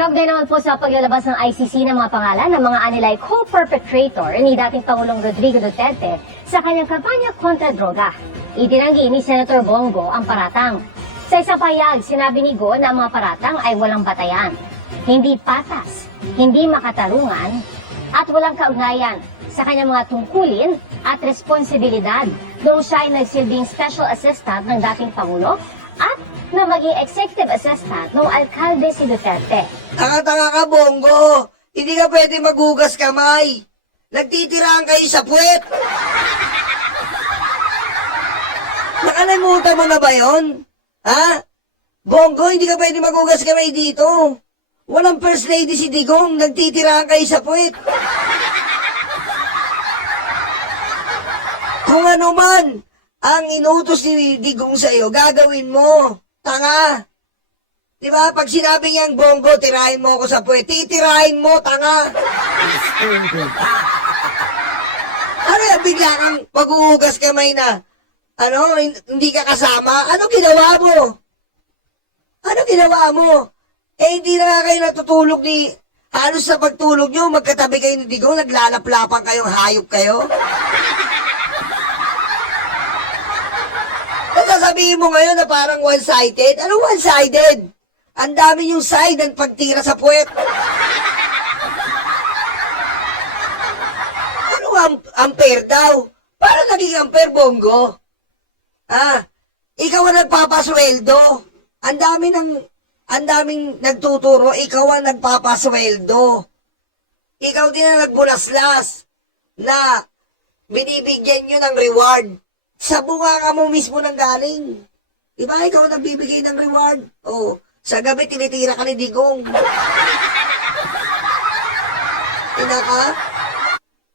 Kaugnay naman po sa paglalabas ng ICC ng mga pangalan ng mga anilay co-perpetrator ni dating Pangulong Rodrigo Duterte sa kanyang kampanya kontra droga. Itinanggi ni Senator Bongo ang paratang. Sa isang pahayag, sinabi ni Go na ang mga paratang ay walang batayan, hindi patas, hindi makatarungan, at walang kaugnayan sa kanyang mga tungkulin at responsibilidad noong siya ay nagsilbing special assistant ng dating Pangulo at na maging executive assistant ng alkalde si Duterte. Tanga-tanga ka, Bongo. Hindi ka pwede maghugas kamay. Nagtitiraan kayo sa puwet. Nakalimutan mo na ba yon? Ha? Bongo, hindi ka pwede maghugas kamay dito. Walang first lady si Digong. Nagtitiraan kayo sa puwet. Kung ano man ang inutos ni Digong sa'yo, gagawin mo. Tanga. Di ba? Pag sinabi niyang Bongo, tirahin mo ako sa puwet, titirahin mo, tanga. Ano yan, bigla kang pag-uugas kamay na, hindi ka kasama? Ano ginawa mo? Ano ginawa mo? Eh, hindi na nga kayo natutulog ni, halos sa pagtulog nyo, magkatabi kayo ni Digong, naglalaplapan kayong hayop kayo. Sasabihin mo ngayon na parang one-sided? Ano one-sided? Ang dami yung side ng pagtira sa puwet. Ano ampere daw? Paano naging ampere, Bongo? Ikaw ang nagpapasweldo. Ang daming nagtuturo, ikaw ang nagpapasweldo. Ikaw din ang nagbulaslas na binibigyan nyo ng reward. Sa bunga mo mismo nang galing. Diba, ikaw ang nagbibigay ng reward? Oh, sa gabi tinitira ka ni Digong. Ina ka?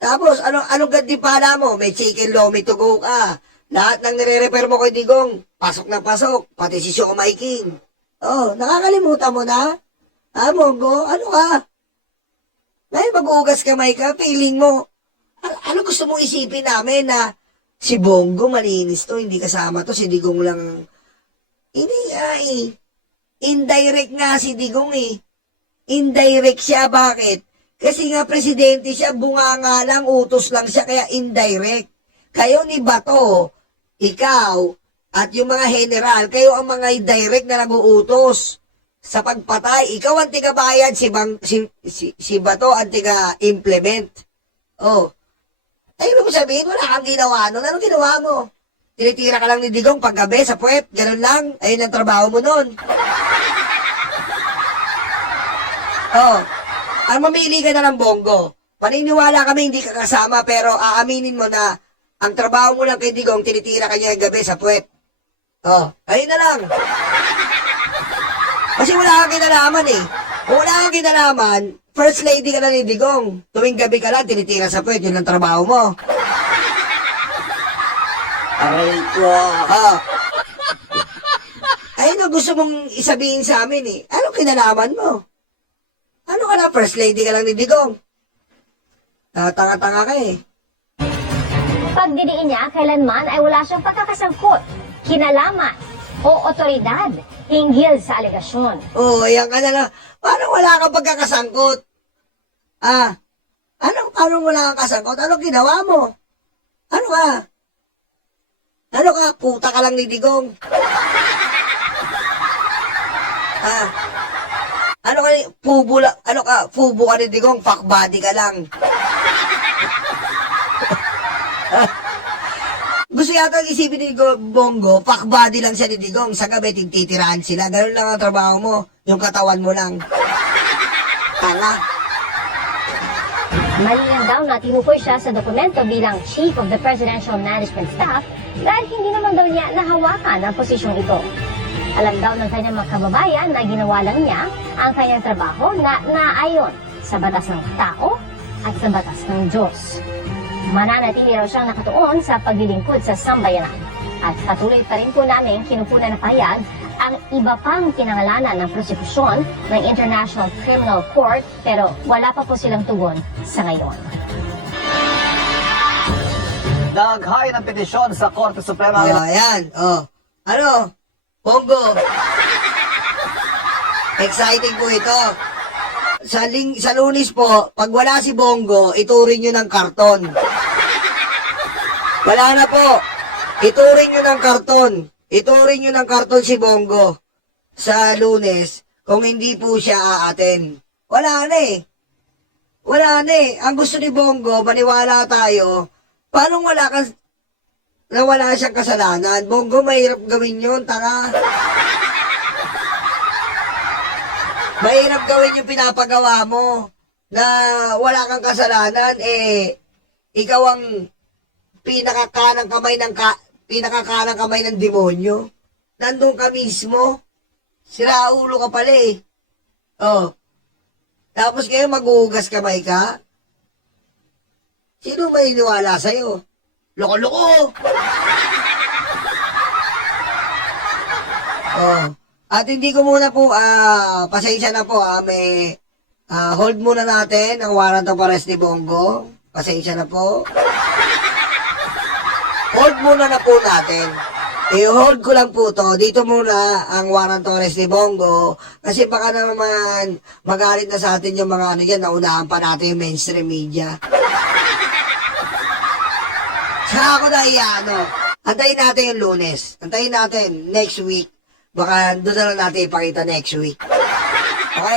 Tapos, anong gantimpala mo? May chicken lomi to go ka. Lahat ng nire-repair mo kay Digong, pasok na pasok, pati si Siomai King. Oh, nakakalimutan mo na? Bongo, ano ka? Dahil mag-uugas kamay ka, feeling mo, ano gusto mong isipin namin na si Bongo malinis to, hindi kasama to, si Digong lang. Hindi nga eh. Indirect nga si Digong eh. Indirect siya, bakit? Kasi nga presidente siya, bunga nga lang, utos lang siya, kaya indirect. Kayo ni Bato, ikaw, at yung mga general, kayo ang mga direct na nag-uutos sa pagpatay. Ikaw ang tiga-bayad, si Bato ang tiga-implement. Oh. Ay, mo sabihin, wala kang ginawa nun. Anong ginawa mo? Tinitira ka lang ni Digong paggabi sa puwet. Ganun lang. Ayun ang trabaho mo nun. Oh. Ang mamili ka na ng Bongo. Paniniwala kami hindi ka kasama pero aaminin mo na ang trabaho mo lang kay Digong, tinitira ka niya gabi sa puwet. Oh. Ayun na lang. Kasi wala kang kinalaman eh. Kung wala kang kinalaman, first lady ka na ni Digong. Tuwing gabi ka lang, tinitira sa puwet. Yun ang trabaho mo. Aray ko. Ayun ang gusto mong isabihin sa amin eh. Anong kinalaman mo? Ano ka na? First lady ka lang ni Digong. Tanga-tanga ka eh. Pagdiriin niya, kailanman ay wala siyang pagkakasangkot, kinalaman, o otoridad hinggil sa alegasyon. Oo, ayan ka na lang. Parang wala kang pagkakasangkot. Anong wala kang kasangkot? Anong ginawa mo? Ano ka? Ano ka? Puta ka lang ni Digong. Ano ka? Fubo ka ni Digong? Fuck body ka lang. Gusto yata isipin ni Bongo, fuck body lang siya ni Digong. Sa gabi, titiraan sila. Ganun lang ang trabaho mo. Yung katawan mo lang. Tanga. Malinan daw na tinukoy siya sa dokumento bilang Chief of the Presidential Management Staff dahil hindi naman daw niya nahawakan ang posisyong ito. Alam daw ng kanyang mga kababayan na ginawa lang niya ang kanyang trabaho na naayon sa batas ng tao at sa batas ng Diyos. Mananatili raw siyang nakatuon sa paglilingkod sa sambayanan. At patuloy pa rin po namin kinukunan ng pahayag ang iba pang pinangalanan ng prosekusyon ng International Criminal Court pero wala pa po silang tugon sa ngayon. Naghain ng petisyon sa Korte Suprema. Ayan. Ano? Bongo. Exciting po ito. sa Lunes po, pag wala si Bongo, ituring nyo ng karton. Wala na po. Ituring nyo ng karton. Ituring nyo ng karton si Bongo sa Lunes kung hindi po siya aaten. Wala na eh. Wala na eh. Ang gusto ni Bongo, maniwala tayo, paano wala siyang kasalanan? Bongo, mahirap gawin yun, tanga. Mahirap gawin yung pinapagawa mo na wala kang kasalanan, ikaw ang pinakakanang kamay ng demonyo. Nandun ka mismo. Siraulo ka pala eh. Oh. Tapos kayo maghuhugas kamay ka? Sino maniniwala sa'yo? Loko-loko! Oh. At hindi ko muna po, pasensya na po, may hold muna natin ang warrant of arrest ni Bongo. Pasensya na po. Hold muna na po natin. I-hold ko lang po to. Dito muna ang warrant of arrest ni Bongo. Kasi baka naman magalit na sa atin yung mga ano yan, naunahan pa natin yung mainstream media. Saka ako na antayin natin yung Lunes. Antayin natin next week. Baka doon na lang natin ipakita next week. Okay?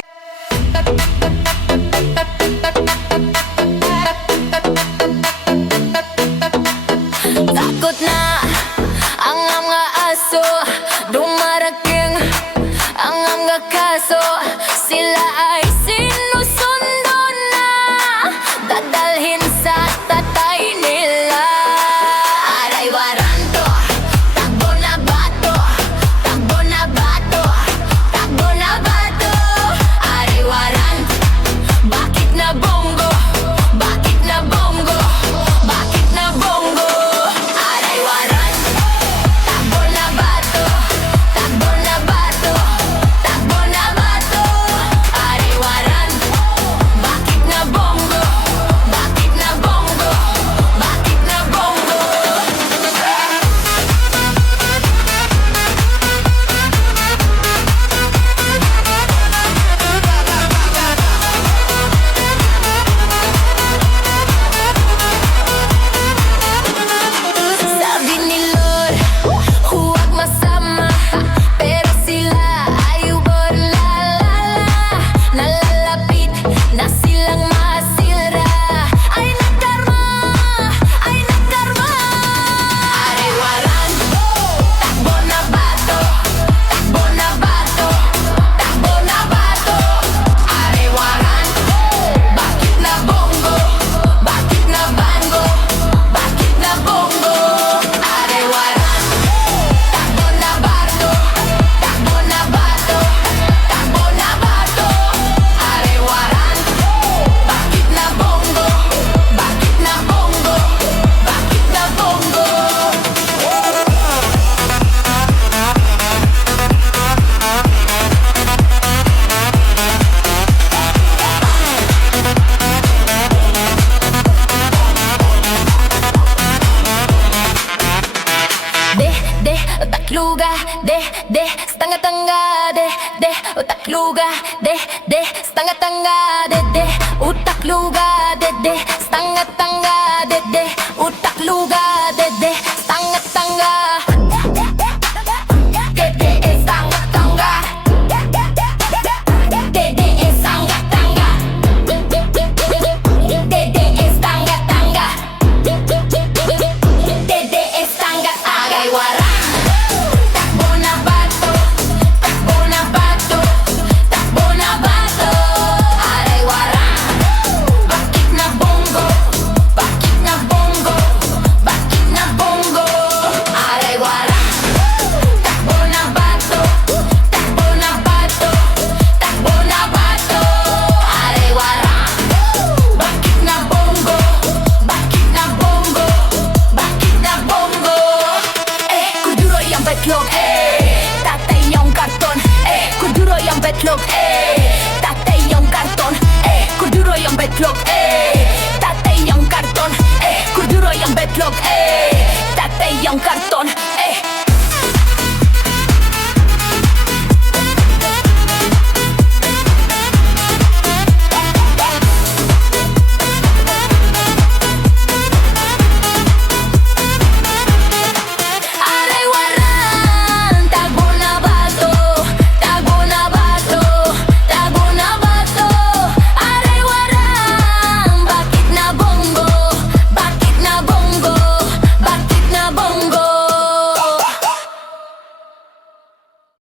Takot na ang mga aso, dumarating ang mga kaso. Sila ay sinusundo na, dadalhin sa tatay nila. Aray waranto, takbo na bato, takbo na bato, takbo na bato. Aray waranto, bakit na Bongo, bakit na Bongo, bakit na Bongo. Aray waranto, takbo na bato, takbo na bato, takbo na bato. Aray waranto, bakit na Bongo, bakit na Bongo, bakit na Bongo. Sabi ni Lord, huwag masama, pero sila ay uborlalala. Nalalapit na silang masira, ay nagkarma, ay nagkarma. Aray waranto, takbo na bato, takbo na bato, takbo na bato. Aray waranto, bakit na Bongo, bakit na Bango, bakit na Bongo. Aray waranto, takbo na bato, takbo na bato, takbo na bato. Aray waranto, bakit na Bongo, bakit na Bongo, bakit na Bongo. De, utakluga, de, stanga-tanga, de, utakluga, de, stanga-tanga, de, utakluga,